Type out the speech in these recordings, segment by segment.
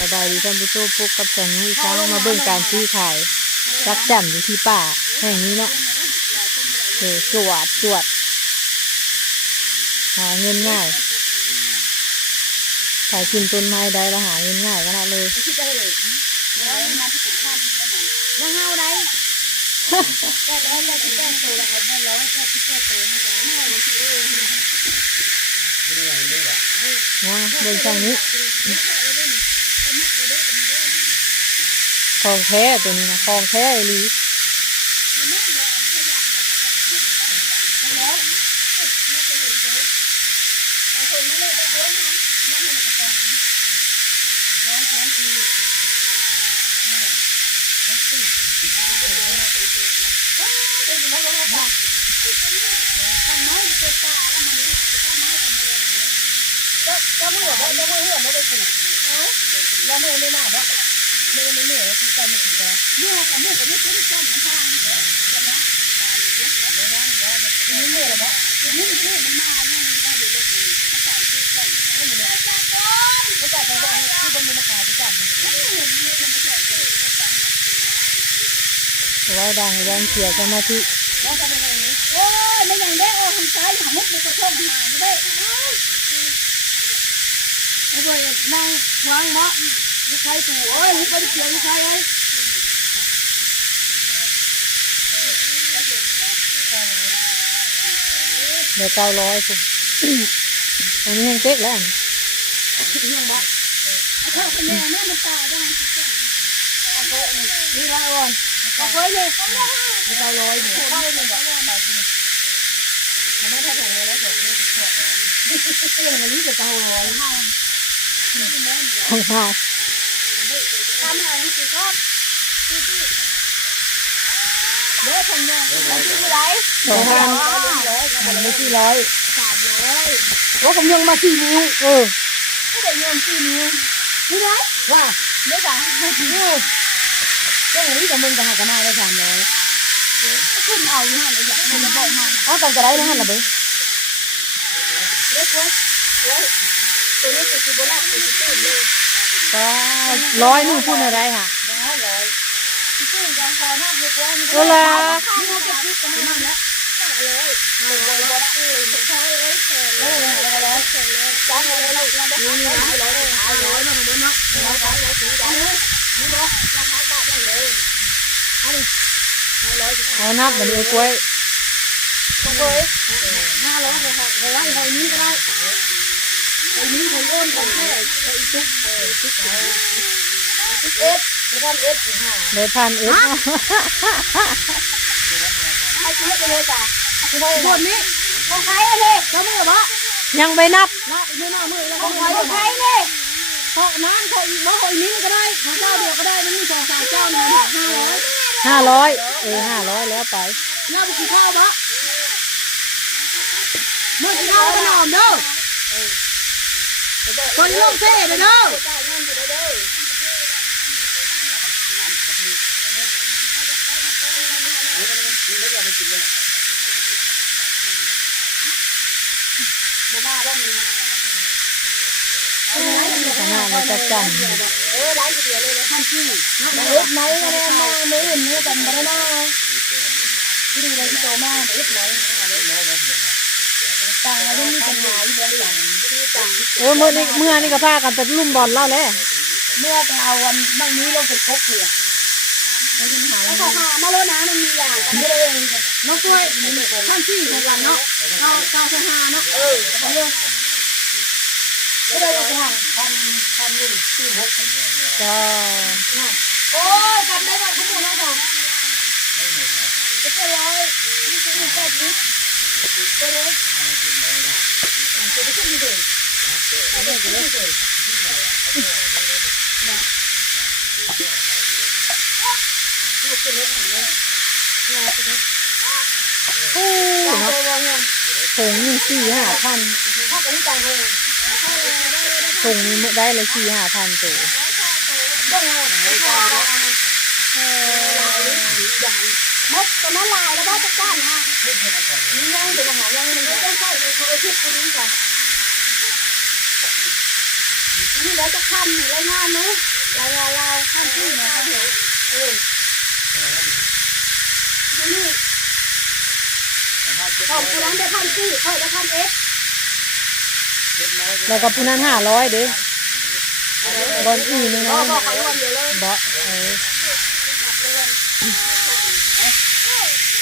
สบายดีท่านผู้ชมพบกับฉันอีกครั้งมาเบิ่งการซื้อขายรักจันอยู่ที่ป่าแห่งนี้เนาะเออจวดจวดหาเงินง่ายขายกินต้นไม้ได้แล้วหาเงินง่ายขนาดเลยยังเฮาได้แปดร้อยได้สิบแปดตัวแล้วก็แปดร้อยแปดสิบแปดตัวให้กันไม่วันที่เออนะเบิ่งทางนี้ ของแท้ตัวนี้นะของแท้อีหลีก็มือว่าจะมื อเหื่อไม่ได้ปลูกแล้วมือไม่มาบ่มือไม่เหนื่อยคือใจไม่ถึงแล้วมือกับมือกับมือเป็นซ้ำมันทางเด้อนี่เหนื่อยแล้วบ่นี่คือมันมาเนี่ยว่าเดี๋ยวเลิกมันใส่ที่กันไม่เหนื่อยก็แต่ไปบอกคือมันมาขายที่กันมันไว้ดังยังเสียสมาธิแล้วก็เป็นย่างนี้โอ้ยไม่ยังได้โอ้ทางซ้ายหามุกมันก็ช่องหาไม่ได้ ไม่ไปนั่งวางมะลูกชายตู่โอ้ยลูกไปเกี่ยวลูกชายไอ้เดี๋ยวเก้าร้อยปุ๊บอันนี้ยังเจ๊กแล้วยังบ่เธอเป็นแม่แม่มันตายได้นี่ร้อ่อนก็เคยเลยไม่ได้ร้อยเนี่ยเข้าเลยบ่มันไม่ถ้าถูกเลยแล้วจบเลยก็ยังนี้จะเก้าร้อยห้า ของเฮาทำอะไรมันกี่ก้อนเด้อทงเนี่ยมันกี่ไรสองพันร้อยมันไม่สี่ร้อยสามร้อยว่าผมยังมาสี่นิ้วเออไม่ได้ยังสี่นิ้วนี่ไรว่าไม่ได้ไม่สี่นิ้วก็อย่างนี้กับมึงจะหากันมาได้สามร้อยขึ้นเอาอยู่หันเลยอยากให้มันบอกมาอ๋อต้องจะได้นะหันละเบ้เล็กเว้ยเว้ย ตัวนี้คือโบราณคือตื่นเลยก็ร้อยหนึ่งพูดอะไรฮะร้อยร้อยตื่นยังพอน้ำเล็กเว้ยโอ้ล่ะนี่เราจะคิดกันนั่นแหละห้าร้อยหนึ่งร้อยโบราณเออใช่เอ้ยเออร้อยร้อยจ้างเลยลูกเราได้นี่นะร้อยห้าร้อยมันเหมือนเนาะร้อยสามร้อยสี่ร้อยนี่เนาะราคาบาทนั่นเลยอันนี้ร้อยเอานับเหมือนไอ้กล้วยตรงเลยห้าร้อยหกหกร้อยหอยนี้ก็ได้ หอยนี้หอยอ้นหอยแค่หอยตุ๊กเออตุ๊กเอสจะทำเอฟสห้าเลยพันเอ็ดไอ้เอสไปเลยจ้ะส่วนนี้ของใครอะเลยเจ้ามือบ่ยังไปนับนะไม่น่ามือแล้วของใครของใครเลยของน้ำของอีกว่าหอยนี้ก็ได้ของเจ้าเดียวก็ได้นมีสองสามเจ้าเนี่ยห้าร้อยห้าร้อยเออห้าร้อยแล้วไปเนี่ยไปกินข้าวบ่เมื่อกินข้าวก็นอนเด้อ คนลงเซ่เด้อขนาดเราจัดจันเออร้านก๋วยเตี๋ยวเลยเลยท่านชื่อเอ็ดไหนกันเนี่ยมามืออื่นมือกันมาได้มาที่ดีเลยที่โตมากเอ็ดไหน ต่างอะไรมีปัญหาอยู่เรื่องกันต่างเออเมื่อนี่เมื่อนี่ก็พากันไปลุ่มบอลเล่าแล้วเมื่อเอาวันบางนี้ลงไปคบเกลือไม่มีปัญหาเขาหามาแล้วนะมันมีอย่างกันไม่ได้เองน้องกล้วยท่านชื่อของกันเนาะเก้าเก้าใช่ห้าเนาะเออไปเลยไม่ได้ยังพันพันพันหนึ่งสี่หกก็โอ้ยจำได้ก่อนทุกคนนะจ๊ะจะเป็นร้อยยี่สิบแปดสิบไปเลยจะไปขึ้นดี เลยไปเลยไปเลยอู้เนาะผงนี่สี่ห้าพันผงนี่ได้เลยสี่ห้าพันตัว มดตัวนั้นลายแล้วว่าจะก้านฮะนี่ยังเป็นอาหารยังมันต้องใส่เขาเอาที่คุณนี่ค่ะนี่เราจะคันหรือรายงานไหมรายงานเราคันที่เนี่ยเออนี่ของกูร้านได้พันที่ค่อยได้พันเอฟแล้วก็ผู้นั้นห้าร้อยเด้บอลอีนึงก็นะบอกเขารวมเดียวเลยบอเออ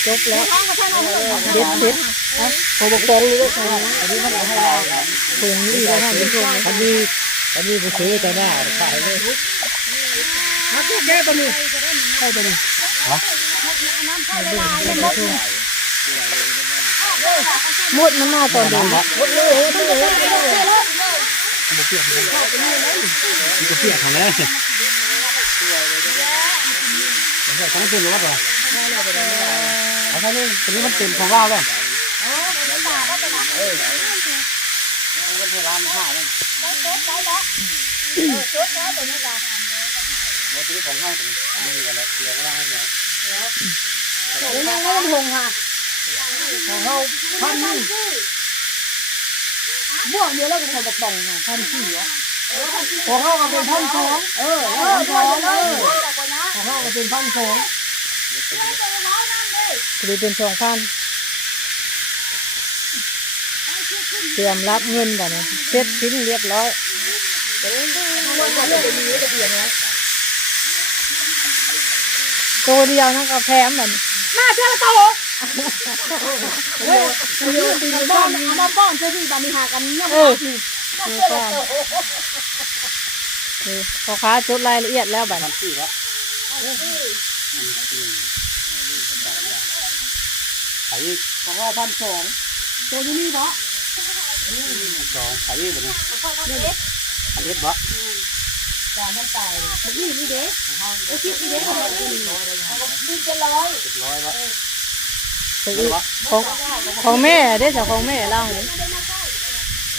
จบแล้วข้างประเทศเราเพื่อนเด็ดเด็ดพอบอกตรงเลยก็อันนี้มันให้เราถุงนี้ได้ห้าเป็นถุงอันนี้อันนี้ไปซื้อแต่หน้าขายเลยมาเก็บได้ปะนี่ใช่ปะนี่น้ำใส่ละลายเลยหมดหมดมันมาตอนเดิมหมดเลยมันจะเป็นไปได้เลยมันจะเปียกทาง นั้นสิมันจะต้องเป็นรถเหรอเอาแค่นี้ตอนนี้มันเป็นของเราแล้วเออมันเป็นร้านห้าเลยรถที่ของห้างเป็นนี่กันแล้วเสียก็ได้เนี่ยเดี๋ยวนั่งเล่นหงค่ะของเขาพันนี่บ่วงเดียวแล้วก็คนบอกป่องค่ะพันสี่เหรอ ของเขาก็เป็นพันสองเออเออบ่วงเดียวเลยของเขาก็เป็นพันสองจะได้เป็นสองพันเตรียมรับเงินก่อนนะเสร็จสิ้นเรียบร้อยตัวเดียวนั่นก็แถมมันมาเจ้าโตเฮ้ยเดี๋ยวตีบ้านเอามาป้อนเจ้าที่บานนี้หากันเนี่ยเอ อคือความนี่พอค้าจดรายละเอียดแล้วบัดพันสี่ละขายอีกของเราพันสองตัวนี้นี่เพราะสองขายอีกแบบนี้นี่เด็กอันเล็กบ่จานน้ำตาลนี่นี่เด็กไอ้คิดนี่เด็กเขาบอกนี่จะร้อยร้อยบ่ไปอีกของของแม่เด้จากของแม่เล่าเลย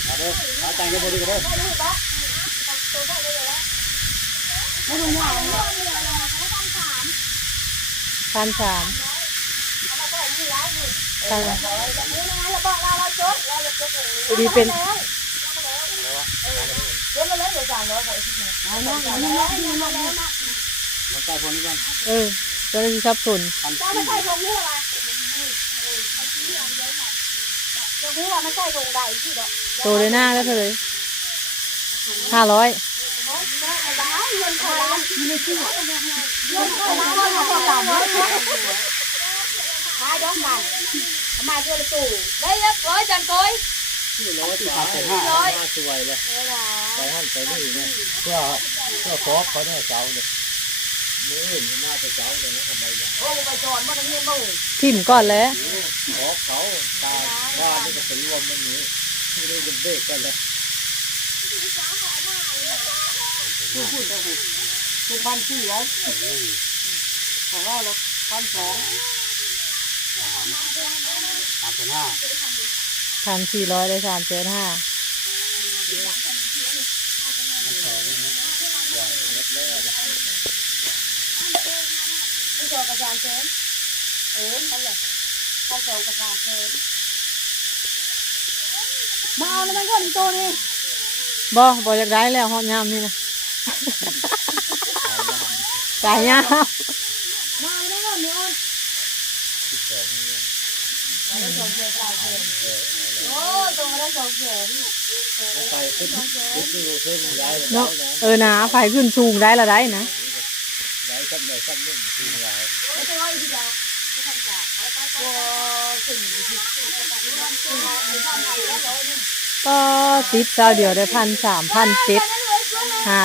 มาเด้อหาตังค์กันพอดีกันเด้อไม่รู้ว่าพันสามพันดีเป็นเอาเนาะเอาเนาะเอาเนาะเอาเนาะมาใส่พวกนี้กันเออจะได้ทับสนพันจะสี่ไม่ใช่ถุงหัวอะไรจะหัวไม่ใช่ถุงใดที่ดอก ตัวเลยหน้าแล้วเธอเลยห้าร้อยร้านเงินของร้านมีในชื่อเงินของร้านก็มาต่ำเลยจันมาเจอตู่ได้ยักร้อยจันก้อยสี่ร้อยสี่พันเป็นห้าห้าสวยเลยไปหั่นไปนี่เนี่ยเพื่อเพื่อครอบเขาเนี่ยเจ้าเนี่ยมือเห็นหน้าไปเจ้าเลยนะทำไมเนี่ยโอ้ไปจอนมาตั้งเงินมือทิมก่อนแล้วครอบเขาตายบ้านนี่ก็เป็นรวมมันนี้ ที่ได้เป็นเด็กกันเลยคือพันสี่ร้อยของเราเราพันสองสามพันห้าพันสี่ร้อยได้สามแสนห้าจอกระจานเซนเออนั่นแหละพันสองกระจานเซน มาเอาแล้วมันก็อีตัวนี้บอบออยากได้แล้วหอดยามนี่นะจ่ายยามมาเอาแล้วก็เนื้อโอ้ตัวละสองแสนใส่ขึ้นขึ้นดูเพิ่มได้เนาะเออนะไฟขึ้นสูงได้ละได้นะได้สักหน่อยสักหนึ่งสี่ลาย จากตัวสิ่งที่สิ่งที่ทำอะไรแล้วร้อยนึงก็ติดเจ้าเดียวได้พันสามพันเจ็ดหา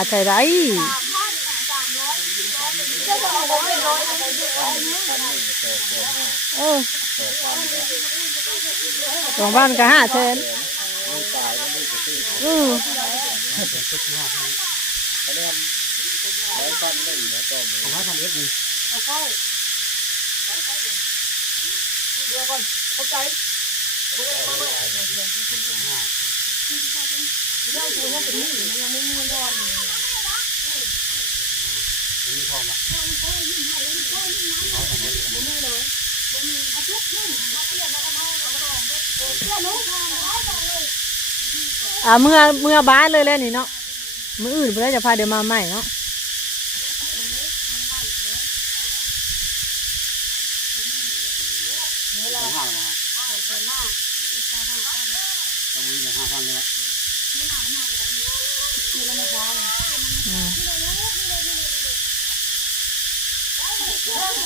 ใช่ไรก็จะเอาไว้ร้อยไปด้วยเออสองพันก็ห้าแสนอือของเขาทำเล็กนึงเอาเข้าเดี๋ยวก่อนเข้าใจเดี๋ยวดูว่าเป็นนี่มันยังไม่มีเงินทอนอยู่มันมีทองอะอ่าเมื่อเมื่อบ้านเลยแล้วนี่เนาะมื้ออื่นเพื่อจะพาเดี๋ยวมาใหม่เนาะ เป็นห้าเลยฮะต้องมีห้าพันเลยนะ อืม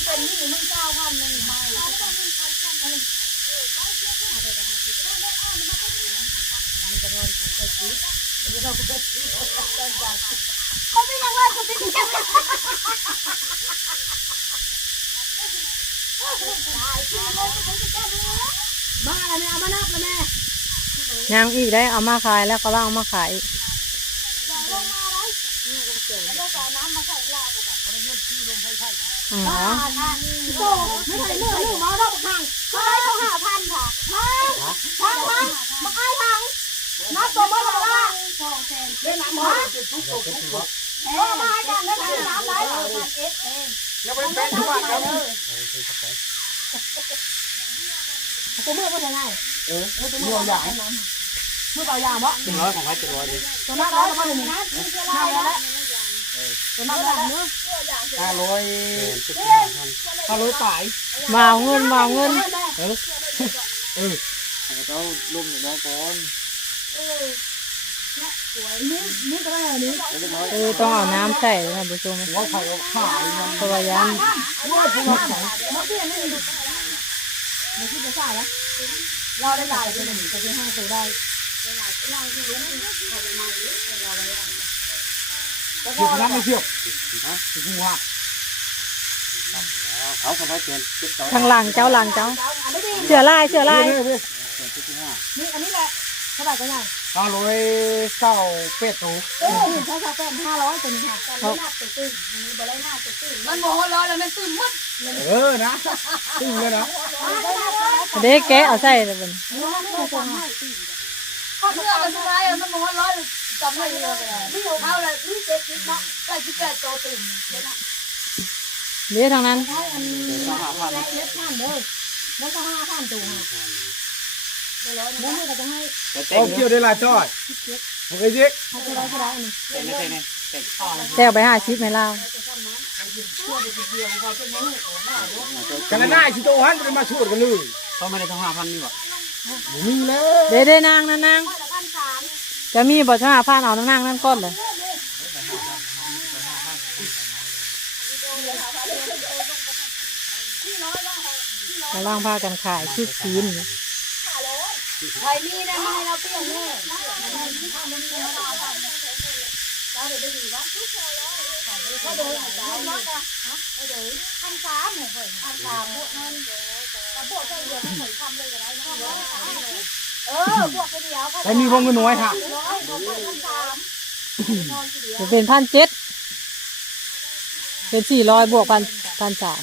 เป็นนี่มึงเจ้าพันหนึ่งไม่เขาไม่ยังว่าคุณเป็นยังมาแล้วแม่เอามานับแล้วแม่ยังอีกได้เอามาขายแล้วก็ล่าเอามาขายอีก ลงมาเลยแล้วก็น้ำมาใส่ลาบกัน อ๋อโตไม่ใช่เมื่อลูกมาเราพังเขาได้เขาห้าพันค่ะพังพังพังมาให้พังนับตัวมาละละเล่นหมอเออมาให้กันแล้วกันน้หลพันเอสเองแล้วเป็นเป็นทุกบ้านครับตัวมือเป็นยังไงเออเมื่อย่างมือเปล่ายางบ่เป็นร้อยของใครเป็นร้อยดิตัวนั้นร้อยตัวนี้ห้าแล้ว ตัวนั้นแล้วเนื้อห้าร้อยห้าร้อยตายมาเอาเงินมาเอาเงิน เออเออต้องลุ่มอยู่น้องก่อนนี่นี่ก็ได้นี่เล็กน้อยเออต้องเอาน้ำใส่เลยท่านผู้ชมหัวไข่เราขายมันเพราะว่ายันว่าจะมาไหนมาเปลี่ยนนี่มันคิดจะใส่แล้วเราได้หลายเป็นหนึ่งจะเป็นห้าตัวได้ เกี่ยวกับน้ำไม่เกี่ยวฮะถึงหัวเขาเขาไปเปลี่ยนเจ็ดต่อทางหลังเจ้าหลังเจ้าอันนี้ดีเสือลายเสือลายเปลี่ยนเจ็ดสิบห้านี่อันนี้แหละเท่าไหร่ก็ได้ห้าร้อยเก้าเป็ดตัวเออใช้ชาแป้งห้าร้อยตัวนี้ค่ะกันหน้าตัวตึ้งนี่บ่ได้หน้าตัวตึ้งมันโมโหร้อยแล้วมันตึ้งมัดเออนะตึ้งเลยนะเด็กแกะเอาใส่เลยเป็นข้อเรื่องกันสุดท้ายมันโมโหร้อย จำไม่ได้เลยนี่เอาเลยนี่เจ็ดสิบเนาะใกล้สิบแปดตัวตึ้งเด็กทางนั้นให้อันนี้ห้าพันเล็กพันเลยแล้วก็ห้าพันตัวค่ะแล้วนี่ก็จะให้โอ้เกี่ยวได้ละจอดมึงไอ้เจ๊กให้เท่าไรเท่าไรนี่เต้นเต้นเต้นแก้วไปห้าชิปไหมเล่ากันหน้าชิโตฮันจะมาชวดกันเลยเขาไม่ได้ทั้งห้าพันนี่หว่ามีแล้วเด็กได้นางนะนางพันสาม จะมีบ่ช่าผ้าเอานางนั่นก้อนเลยกำลังพากันขายชุดซีนอยู่ใครมีนะมีเราเปรี้ยวแน่ เราเดี๋ยวได้ดีวะก็เดินเดินรถอะเดินพันสามเนี่ยพันสามพวกนั้นแต่พวกใจเดียวไม่เคยทำเลยก็ได้นะเออพวกเดียวแต่มีวงเงินน้อยค่ะร้อยพันสามจะเป็นพันเจ็ดเป็นสี่ร้อยบวกพันพันสาม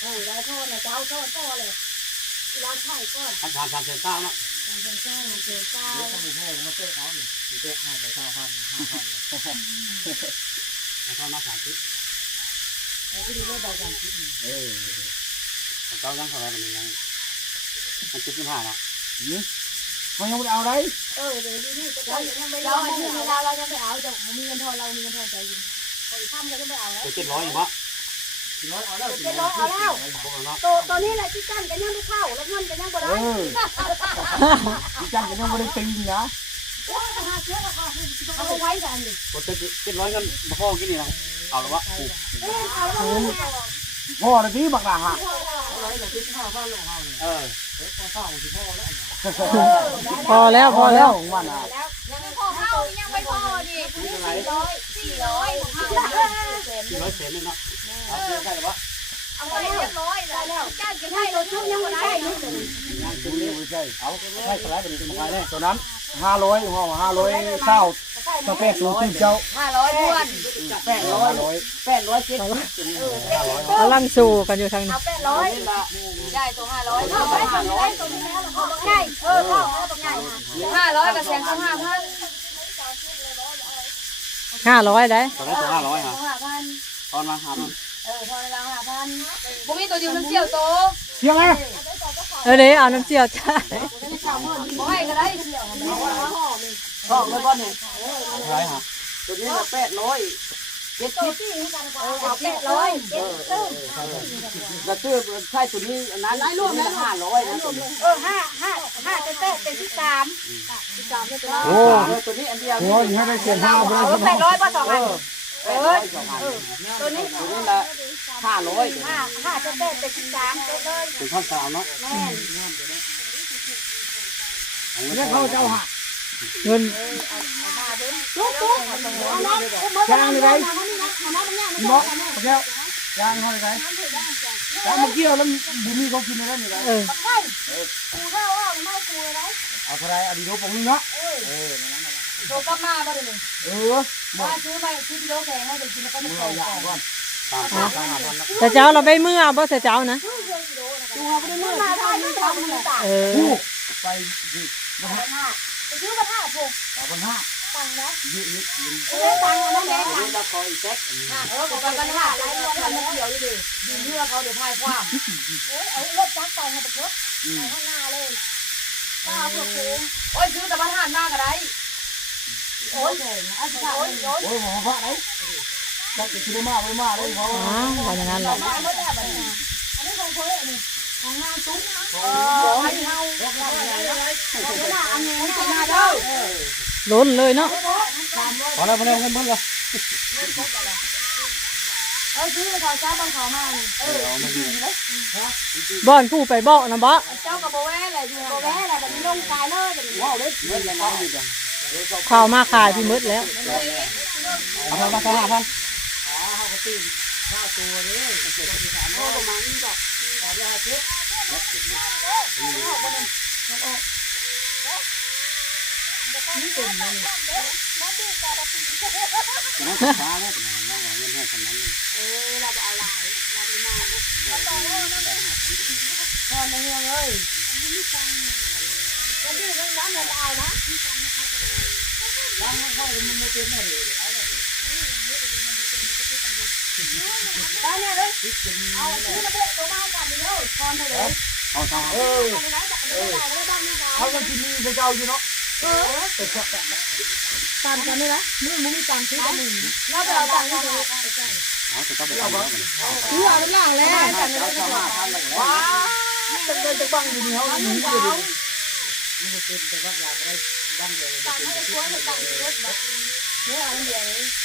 เออได้โทษนะเจ้าโทษโทษเลยเราใช่ก่อนพันสามสามเจ็ดเก้าเนาะเป็นเจ้าเจ้าเจ้าต้องมีให้มาเต้เขาเนี่ยมีเต้ให้ไปเก้าพันห้าพันแล้วก็มาสามสิบที่ดีว่าเบาจังเออเก้ายังเท่าไรมันยังมันสิบห้าเนาะ เขายังไม่เอาได้เออเดี๋ยวนี้จะเรายังไม่เราไม่เราเรายังไม่เอาจะมีเงินทอนเรามีเงินทอนใจยินคนข้ามก็ยังไม่เอาแล้วเจ็ดร้อยอยู่ปะร้อยเอาแล้วเจ็ดร้อยเอาแล้วตัวตัวนี้แหละที่กั้นกันยังไม่เข้าแล้วเงินกันยังบ่ได้อพี่จังยังไม่ได้ตีนะโอ้ยหาเชื้อแล้วก็เอาไว้กันนี่บทเจ็ดร้อยกันมาพ่อกินนี่นะเอาและววะเออเอาแล้วพ่อเลยพี่บักหนาฮะเออ พอแล้วพอแล้วของมันอะยังพอเข้ายังไม่พอดิสี่ร้อยสี่ร้อยสี่ร้อยเศษเลยเนาะเอาเสื้อใส่หรือวะเอาไปเรียบร้อยแล้วจ้างกันให้ตัวชุ่มยังไม่ได้นี่งานคุณไม่ใช่เอาใช่สไลด์เป็นสไลด์แน่ตัวนั้นห้าร้อยห่อห้าร้อยเศร้า สเปกสูงขึ้นเจ้าห้าร้อยทวนแปดร้อยร้อยแปดร้อยเจ็ดกำลังสู่กันอยู่ทางนี้เอาแปดร้อยได้ตัวห้าร้อยเข้าไปห้าร้อยตัวนี้แล้วเขาบอกง่ายเออเข้าแล้วบอกง่ายห้าร้อยกับแสนก็ห้าพันห้าร้อยได้ตอนนี้ตัวห้าร้อยฮะห้าพันตอนมาหามันเออพอเวลาห้าพันผมมีตัวเดียวน้ำเจียวโตเที่ยงไงเออเดี๋ยวเอาน้ำเจียวใช่บ่ให้ก็ได้ ชอบเลยก้อนเนี่ยอะไรฮะตัวนี้ละแปดร้อยเจ็ดสิบเอาแปดร้อยเจ็ดสิบแล้วซื้อใช่ตัวนี้อันนั้นตัวนี้ละห้าร้อยนะตัวนี้เออห้าห้าห้าเต้เต้เป็นที่สามที่สามที่สามโอ้ตัวนี้อันเดียวโอ้ยให้ได้เสียห้าไปเอยอแปดร้อยป่ะสองเออันอแปดร้ออตัวนี้ตัวนี้ละห้าร้อยห้าห้าเต้เต้เป็นที่สามเต้เลยเป็นข้าวสาวเนาะแม่เนี่ยเขาจะเอาหัก เงิน ลุกลุกเอาน้ำ จ้างเลยไหม เอาน้ำนี่นะเอาน้ำมันย่างไม่ บ ได้ อกแก้วย่างเขาเลยไหมย่างเมื่อกี้เราบุมีเขากินอะไรนี่ไร เออ ใช่กูเท่าอ้อไม่กูอะไร เอาเท่าไรเอาดีโดปงนี้เนาะเออ โตกลับมาบ่ได้เลย เออ มาซื้อไปซื้อกิโลแพงให้ไปกินแล้วก็จะ มือ แพ เรา ง อยากก่อน สามพันสามพันนะ แต่เจ้าเราไปเมื่อบ่แต่เจ้านะ ตัวไม่ได้เมื่อมาได้ไม่ทำมันต่าง เออ คู่ ไปดินะฮะไปซื้อกระทะผูกสามพันห้าตังนะเยอะเยอะยินเออตังอันนั้นแหละตัวตังนี้ละคอยแจ็คเออไปกันละหลายวันแล้วเกี่ยวดิดินเรือเขาเดี๋ยวพายความเออเอารถจักรไปให้ไปรถไปข้างหน้าเลยก็เอาพวกกูโอ้ยซื้อแต่บ้านหันมากอะไรโอ้ยเอาสิโอ้ยโอ้ยโอ้ยหมอพระไหนจักจะซื้อมาไว้มาเลยเขาอ้าววันอย่างนั้นแหละมาเมื่อแบบนี้อันนี้ของเพื่อนนี่ ของนางตุ้งเออให้เฮาของหน้าอันนี้ของหน้าเด้อล้นเลยเนาะพอแล้วพอแล้วเงินเบิ้ลเลยเออซื้อเขาจ้าบังเขามานี่เออบ่อนผู้ไปเบาะนะบ่เจ้ากับโบแว่แหละอยู่โบแว่แหละแบบนี้ลงกายเลยแบบนี้ว้าวเด็ดเงินยังไงอยู่จังข้าวมาขายพี่มดแล้วเอาพันมาสามพันน้องฟ้าแล้วเป็นน้องเงินให้คนนั้นเลยพอในเมืองเลยวันที่นึงน้ำเราจะเอา นะ ได้เนี่ยเลยเอาซื้อระเบิดตัวมากันเลยพรเลยเอาทางเออเอาไปไหนจะเอาไปไหนได้บ้างนี่เขายังกินมีเจ้าอยู่เนาะเออตามกันได้ไหมมึงมึงมีตังค์ซื้อกันหนึ่งแล้วไปเอาตังค์ที่ไหนเอาจะต้องไปทำแล้วซื้อเอาเป็นล่างแล้วเจ้าเจ้ามาทันเลยว้าจังเลยจะบังอยู่นี่เขาเอาอยู่เงินนี่ดาวมันจะเป็นแต่ว่าอยากได้ดังเดียวตังค์ให้ช่วตังค์รถแบบเยเอาเงินเลยวันนี้เป็นขายมาเลย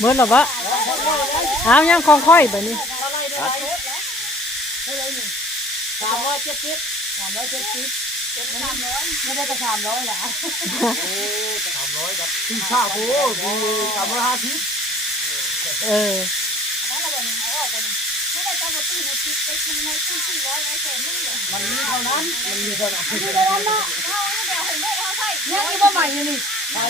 เมื่อหรอบ่อ้าวยังคองค่อยแบบนี้อะไรได้ไรได้ไรหนึ่งสามร้อยเจ็ดสิบสามร้อยเจ็ดสิบเจ็ดสามร้อยไม่ได้แต่สามร้อยหรอสามร้อยกับตีข้าวโอ้ดีสามร้อยห้าสิบเออได้ละวันนึงเอาออกวันนึงไม่ได้การตีในติดไปทีในตู้สี่ร้อยไว้แสนนึงเลยมันมีเท่านั้นมันมีเท่านั้นอยู่ในนั้นเนาะเอาเดี๋ยวเห็นไม่เอาใส่ยังมีบ่ใหม่อยู่นี่ ใช่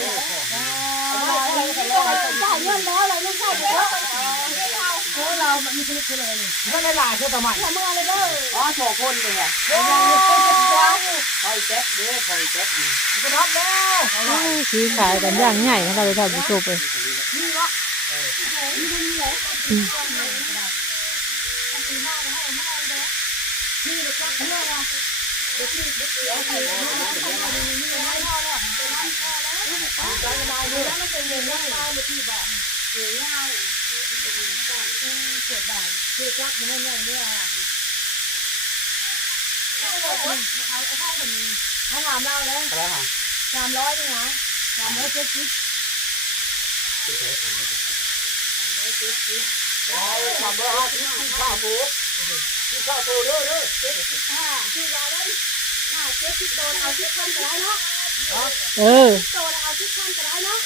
จ่ายเงินแล้วอะไรไม่ใช่เลยวโอ้เรามันมีธุรกิจอะไรนี่ก็ได้หลายเท่าทำไมทำอะไรเด้ออ๋อสองคนเลยอะโอ้ยคอยแจ็คเด้อคอยแจ็คก็ทับแล้วซื้อขายกันอย่างใหญ่ของเราเลยท่านผู้ชมเลยถ้าถามเราเลยอะไรฮะสามร้อยนี่นะสามร้อยเจ็ดสิบสามร้อยห้าสิบตีข้าวโอ้ตีข้าวโตเด้อเด้อห้าที่เราได้ห้าเจ็ดสิบโดนเอาสิบพันก็ได้เนาะ เออโดนเอาสิบพันก็ได้เนาะ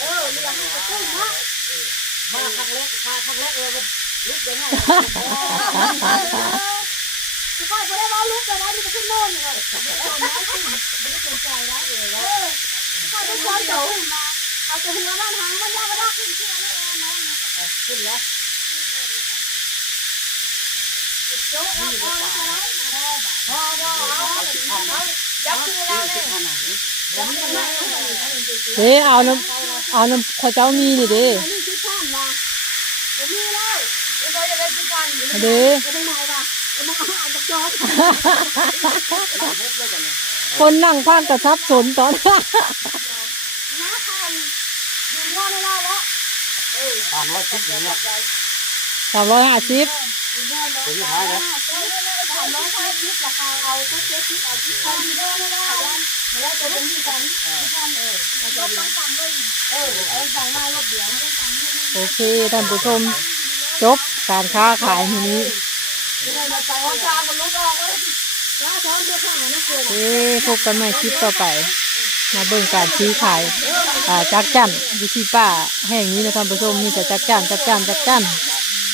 เออเรือให้กระตุ้นเนาะมาครั้งแรกมาครั้งแรกเลยลุกยังไงคือก็ไม่ได้ว่าลุกเลยนะนี่ก็ขึ้นโน่นเลยไม่ได้ไม่ได้สนใจนะเออก็ต้องคอยเจ้ามาเอาตัวหัวบ้านหางมันยากก็ได้ขึ้นขึ้นแล้วน้องขึ้นแล้วโจ๊กแล้วพอแล้วพอแล้วพอพอเอาจับคือ เราเนี่ยจับกันไหมเด้เอาน้ำเอาน้ำข้าวเจ้ามีนี่เด้อันนี้คือพันว่ะเดี๋ยวมีแล้วเดี๋ยวจะได้คือพันเด้จะได้ไหนว่ะเอามาเอาตะจอบคนนั่งพังกระซับสนตอนเพ่อให้เราละสามร้อยชุดอย่างเงี้ยามร้อยห้าสิบตัวที่ท้ายนะสามร้อยห้าสิบราคาเอาก็เจ็ดสิบเอาที่พันเด้อให้เราไม่ได้จะเป็นที่กันที่พันเออต้องตังเลยเออเอาตังมาลบเดียวโอเคท่านผู้ชมจบการค้าขายทีนี้ที่ไหนมาตังว่าจ้ามันลบออกเอนเสื้อผ้านะพบกันใหม่คลิปต่อไป มาเบิ่งการซื้อขายจักจั่นอยู่ที่ป้าแห่งนี้นะท่านผู้ชมมีแต่จักจั่นจักจั่นจักจั่น